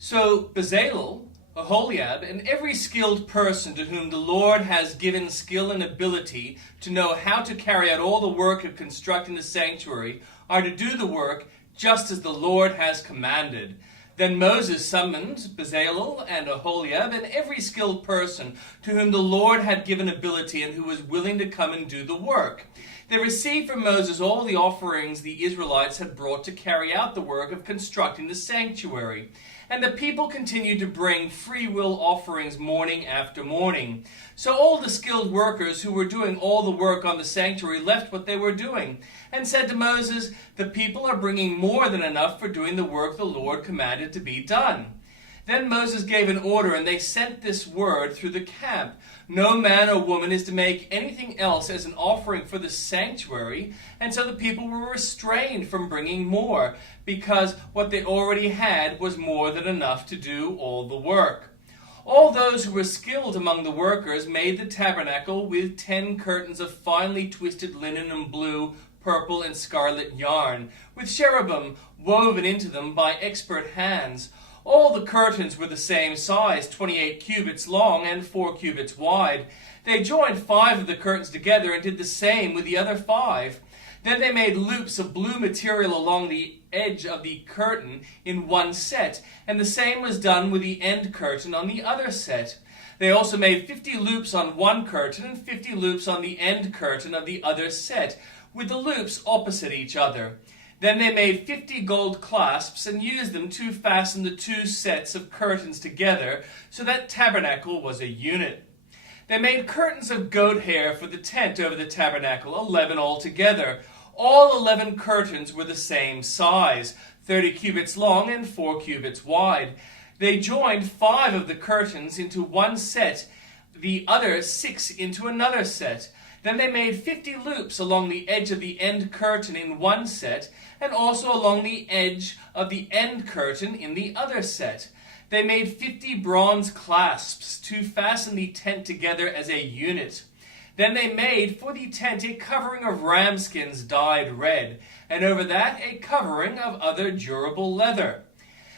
So Bezalel, Aholiab, and every skilled person to whom the Lord has given skill and ability to know how to carry out all the work of constructing the sanctuary are to do the work just as the Lord has commanded. Then Moses summoned Bezalel and Aholiab and every skilled person to whom the Lord had given ability and who was willing to come and do the work. They received from Moses all the offerings the Israelites had brought to carry out the work of constructing the sanctuary. And the people continued to bring free will offerings morning after morning. So all the skilled workers who were doing all the work on the sanctuary left what they were doing and said to Moses, "The people are bringing more than enough for doing the work the Lord commanded to be done." Then Moses gave an order, and they sent this word through the camp: "No man or woman is to make anything else as an offering for the sanctuary." And so the people were restrained from bringing more, because what they already had was more than enough to do all the work. All those who were skilled among the workers made the tabernacle with 10 curtains of finely twisted linen and blue, purple, and scarlet yarn, with cherubim woven into them by expert hands. All the curtains were the same size, 28 cubits long and 4 cubits wide. They joined 5 of the curtains together and did the same with the other 5. Then they made loops of blue material along the edge of the curtain in one set, and the same was done with the end curtain on the other set. They also made 50 loops on one curtain and 50 loops on the end curtain of the other set, with the loops opposite each other. Then they made 50 gold clasps and used them to fasten the 2 sets of curtains together, so that tabernacle was a unit. They made curtains of goat hair for the tent over the tabernacle, 11 altogether. All 11 curtains were the same size, 30 cubits long and 4 cubits wide. They joined 5 of the curtains into one set, the other 6 into another set. Then they made 50 loops along the edge of the end curtain in one set, and also along the edge of the end curtain in the other set. They made 50 bronze clasps to fasten the tent together as a unit. Then they made for the tent a covering of ram skins dyed red, and over that a covering of other durable leather.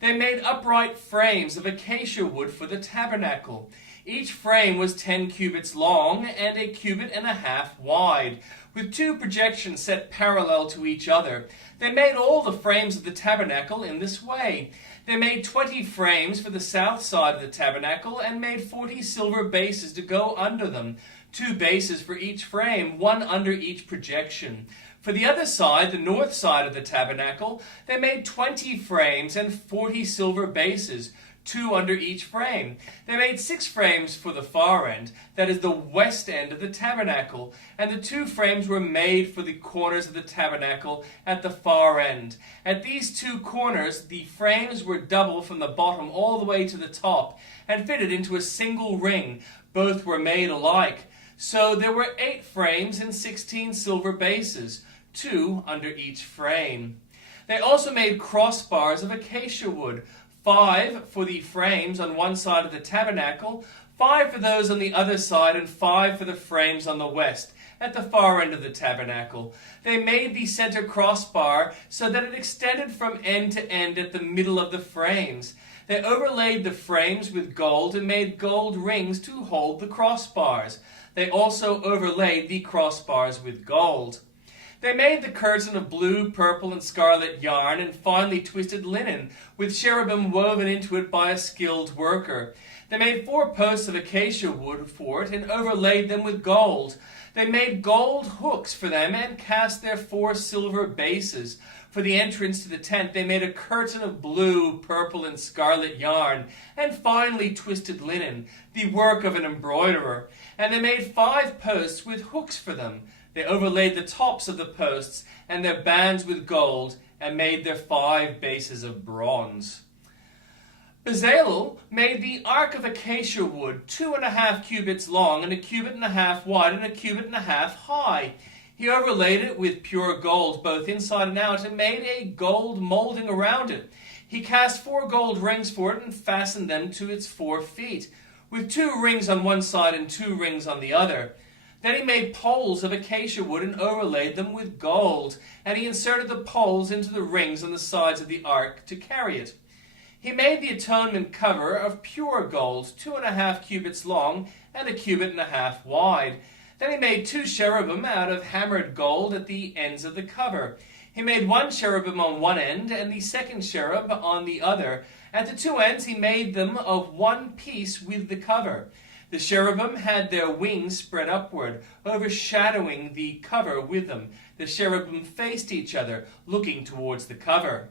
They made upright frames of acacia wood for the tabernacle. Each frame was 10 cubits long and a cubit and a half wide, with 2 projections set parallel to each other. They made all the frames of the tabernacle in this way. They made 20 frames for the south side of the tabernacle and made 40 silver bases to go under them, 2 bases for each frame, 1 under each projection. For the other side, the north side of the tabernacle, they made 20 frames and 40 silver bases, 2 under each frame. They made 6 frames for the far end, that is the west end of the tabernacle, and the 2 frames were made for the corners of the tabernacle at the far end. At these 2 corners, the frames were double from the bottom all the way to the top, and fitted into a single ring. Both were made alike. So there were 8 frames and 16 silver bases, 2 under each frame. They also made crossbars of acacia wood, 5 for the frames on one side of the tabernacle, 5 for those on the other side, and 5 for the frames on the west, at the far end of the tabernacle. They made the center crossbar so that it extended from end to end at the middle of the frames. They overlaid the frames with gold and made gold rings to hold the crossbars. They also overlaid the crossbars with gold. They made the curtain of blue, purple, and scarlet yarn and finely twisted linen, with cherubim woven into it by a skilled worker. They made 4 posts of acacia wood for it and overlaid them with gold. They made gold hooks for them and cast their 4 silver bases. For the entrance to the tent they made a curtain of blue, purple, and scarlet yarn and finely twisted linen, the work of an embroiderer. And they made 5 posts with hooks for them. They overlaid the tops of the posts and their bands with gold and made their 5 bases of bronze. Bezalel made the ark of acacia wood, 2.5 cubits long and a cubit and a half wide and a cubit and a half high. He overlaid it with pure gold, both inside and out, and made a gold molding around it. He cast 4 gold rings for it and fastened them to its 4 feet, with 2 rings on one side and 2 rings on the other. Then he made poles of acacia wood and overlaid them with gold, and he inserted the poles into the rings on the sides of the ark to carry it. He made the atonement cover of pure gold, 2.5 cubits long and 1.5 cubits wide. Then he made 2 cherubim out of hammered gold at the ends of the cover. He made 1 cherubim on one end and the second cherub on the other. At the 2 ends he made them of one piece with the cover. The cherubim had their wings spread upward, overshadowing the cover with them. The cherubim faced each other, looking towards the cover.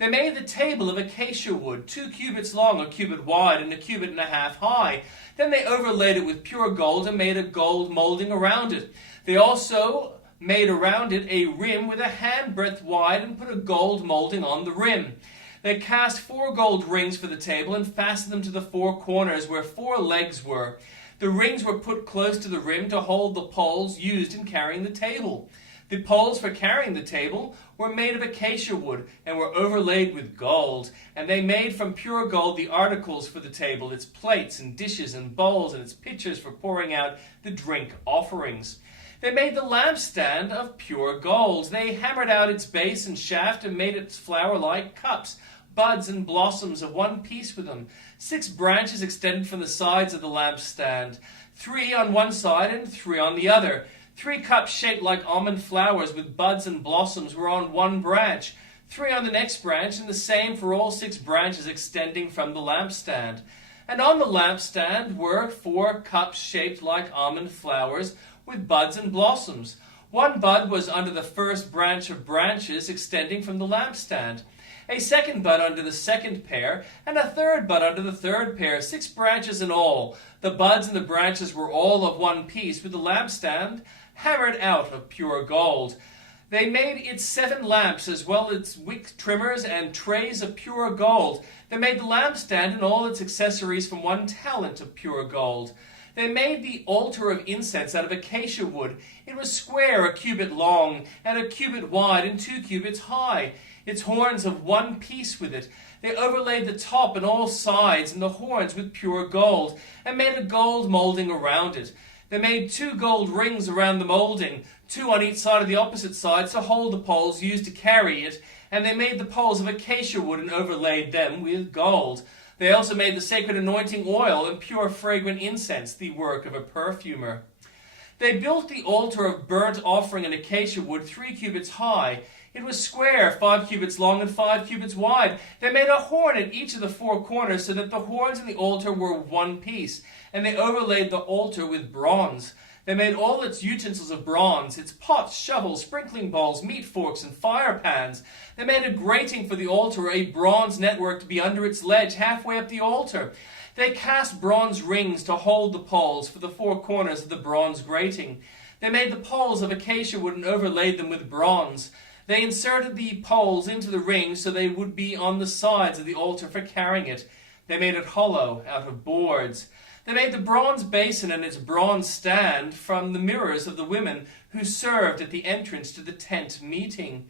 They made the table of acacia wood, 2 cubits long, 1 cubit wide, and 1.5 cubits high. Then they overlaid it with pure gold and made a gold molding around it. They also made around it a rim with a handbreadth wide and put a gold molding on the rim. They cast 4 gold rings for the table and fastened them to the 4 corners where 4 legs were. The rings were put close to the rim to hold the poles used in carrying the table. The poles for carrying the table were made of acacia wood and were overlaid with gold, and they made from pure gold the articles for the table, its plates and dishes and bowls and its pitchers for pouring out the drink offerings. They made the lampstand of pure gold. They hammered out its base and shaft and made its flower-like cups, buds and blossoms of one piece with them. 6 branches extended from the sides of the lampstand, 3 on one side and 3 on the other. 3 cups shaped like almond flowers with buds and blossoms were on one branch, 3 on the next branch, and the same for all 6 branches extending from the lampstand. And on the lampstand were 4 cups shaped like almond flowers with buds and blossoms. 1 bud was under the first branch of branches extending from the lampstand, a second bud under the second pair, and a third bud under the third pair, 6 branches in all. The buds and the branches were all of one piece, with the lampstand hammered out of pure gold. They made its 7 lamps, as well as wick trimmers and trays of pure gold. They made the lampstand and all its accessories from 1 talent of pure gold. They made the altar of incense out of acacia wood. It was square, 1 cubit long, and 1 cubit wide, and 2 cubits high. Its horns of one piece with it. They overlaid the top and all sides and the horns with pure gold, and made a gold molding around it. They made 2 gold rings around the molding, 2 on each side of the opposite sides to hold the poles used to carry it, and they made the poles of acacia wood and overlaid them with gold. They also made the sacred anointing oil and pure fragrant incense, the work of a perfumer. They built the altar of burnt offering in acacia wood 3 cubits high. It was square, 5 cubits long and 5 cubits wide. They made a horn at each of the 4 corners so that the horns in the altar were one piece, and they overlaid the altar with bronze. They made all its utensils of bronze, its pots, shovels, sprinkling bowls, meat forks, and fire pans. They made a grating for the altar, a bronze network to be under its ledge halfway up the altar. They cast bronze rings to hold the poles for the 4 corners of the bronze grating. They made the poles of acacia wood and overlaid them with bronze. They inserted the poles into the rings so they would be on the sides of the altar for carrying it. They made it hollow out of boards. They made the bronze basin and its bronze stand from the mirrors of the women who served at the entrance to the tent meeting.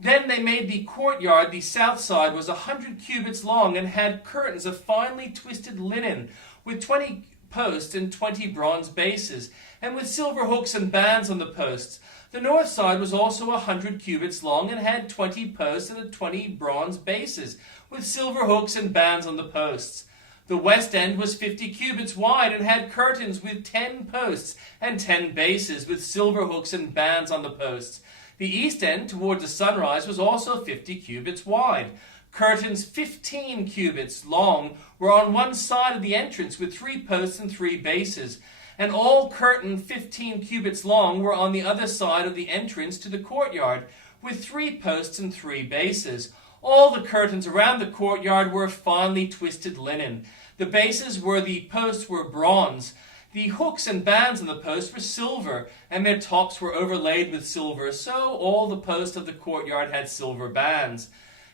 Then they made the courtyard. The south side was 100 cubits long and had curtains of finely twisted linen with 20 posts and 20 bronze bases, and with silver hooks and bands on the posts. The north side was also 100 cubits long and had 20 posts and 20 bronze bases, with silver hooks and bands on the posts. The west end was 50 cubits wide and had curtains with 10 posts and 10 bases, with silver hooks and bands on the posts. The east end, toward the sunrise, was also 50 cubits wide. Curtains 15 cubits long were on one side of the entrance with 3 posts and 3 bases, and all curtain 15 cubits long were on the other side of the entrance to the courtyard with 3 posts and 3 bases. All the curtains around the courtyard were finely twisted linen. The bases where the posts were bronze. The hooks and bands on the posts were silver, and their tops were overlaid with silver, so all the posts of the courtyard had silver bands.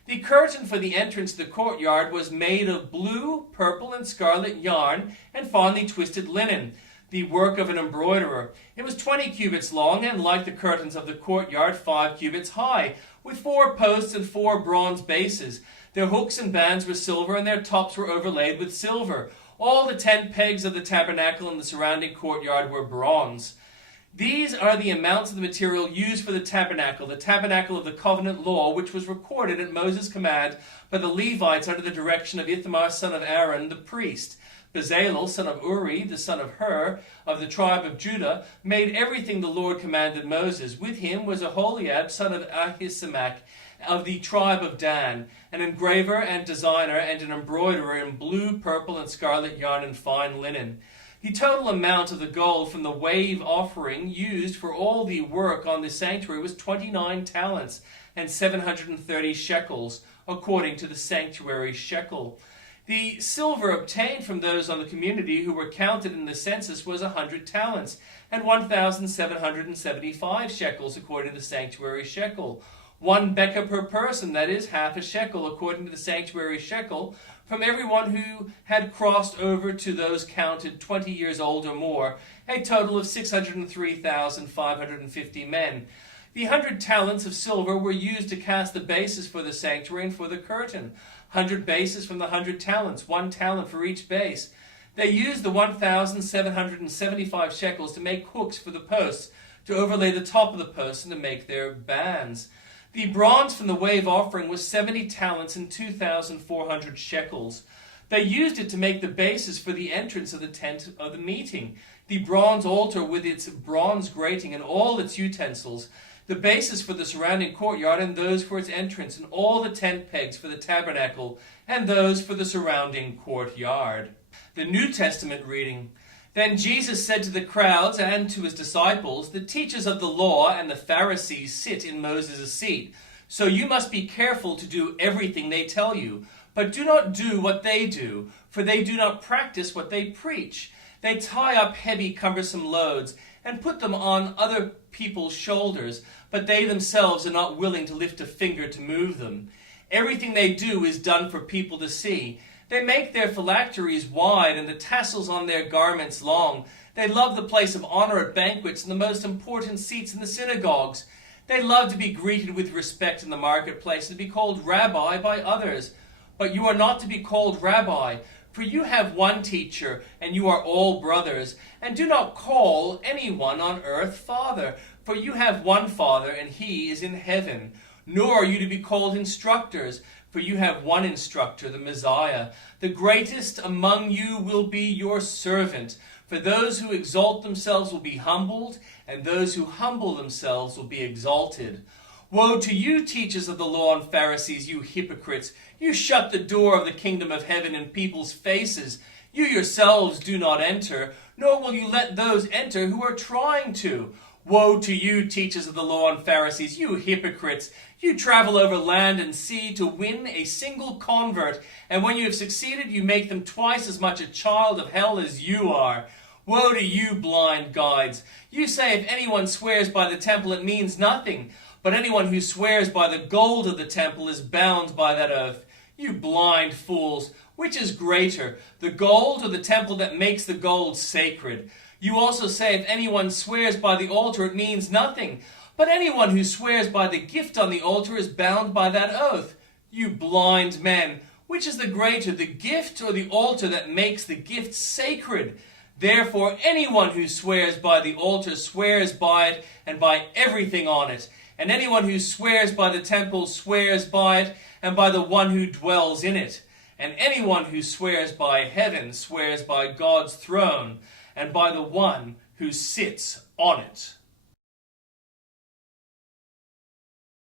The curtain for the entrance to the courtyard was made of blue, purple, and scarlet yarn and finely twisted linen, the work of an embroiderer. It was 20 cubits long, and like the curtains of the courtyard, 5 cubits high, with 4 posts and 4 bronze bases. Their hooks and bands were silver, and their tops were overlaid with silver. All the tent pegs of the tabernacle and the surrounding courtyard were bronze. These are the amounts of the material used for the tabernacle of the covenant law, which was recorded at Moses' command by the Levites under the direction of Ithamar, son of Aaron, the priest. Bezalel, son of Uri, the son of Hur, of the tribe of Judah, made everything the Lord commanded Moses. With him was Aholiab, son of Ahisamach, of the tribe of Dan, an engraver and designer and an embroiderer in blue, purple, and scarlet yarn and fine linen. The total amount of the gold from the wave offering used for all the work on the sanctuary was 29 talents and 730 shekels, according to the sanctuary shekel. The silver obtained from those on the community who were counted in the census was 100 talents and 1,775 shekels, according to the sanctuary shekel. 1 bekah per person, that is, half a shekel, according to the sanctuary shekel, from everyone who had crossed over to those counted 20 years old or more, a total of 603,550 men. The 100 talents of silver were used to cast the bases for the sanctuary and for the curtain. 100 bases from the 100 talents, 1 talent for each base. They used the 1,775 shekels to make hooks for the posts, to overlay the top of the posts, and to make their bands. The bronze from the wave offering was 70 talents and 2,400 shekels. They used it to make the bases for the entrance of the tent of the meeting, the bronze altar with its bronze grating and all its utensils, the bases for the surrounding courtyard and those for its entrance, and all the tent pegs for the tabernacle and those for the surrounding courtyard. The New Testament reading. Then Jesus said to the crowds and to his disciples, the teachers of the law and the Pharisees sit in Moses' seat. So you must be careful to do everything they tell you. But do not do what they do, for they do not practice what they preach. They tie up heavy, cumbersome loads and put them on other people's shoulders, but they themselves are not willing to lift a finger to move them. Everything they do is done for people to see. They make their phylacteries wide and the tassels on their garments long. They love the place of honor at banquets and the most important seats in the synagogues. They love to be greeted with respect in the marketplace and to be called rabbi by others. But you are not to be called rabbi, for you have one teacher and you are all brothers. And do not call anyone on earth father, for you have one Father and he is in heaven. Nor are you to be called instructors, for you have one instructor, the Messiah. The greatest among you will be your servant. For those who exalt themselves will be humbled, and those who humble themselves will be exalted. Woe to you, teachers of the law and Pharisees, you hypocrites! You shut the door of the kingdom of heaven in people's faces. You yourselves do not enter, nor will you let those enter who are trying to. Woe to you, teachers of the law and Pharisees, you hypocrites! You travel over land and sea to win a single convert, and when you have succeeded, you make them twice as much a child of hell as you are. Woe to you, blind guides! You say if anyone swears by the temple, it means nothing, but anyone who swears by the gold of the temple is bound by that oath. You blind fools! Which is greater, the gold or the temple that makes the gold sacred? You also say if anyone swears by the altar, it means nothing. But anyone who swears by the gift on the altar is bound by that oath. You blind men, which is the greater, the gift or the altar that makes the gift sacred? Therefore, anyone who swears by the altar swears by it and by everything on it. And anyone who swears by the temple swears by it and by the one who dwells in it. And anyone who swears by heaven swears by God's throne and by the one who sits on it.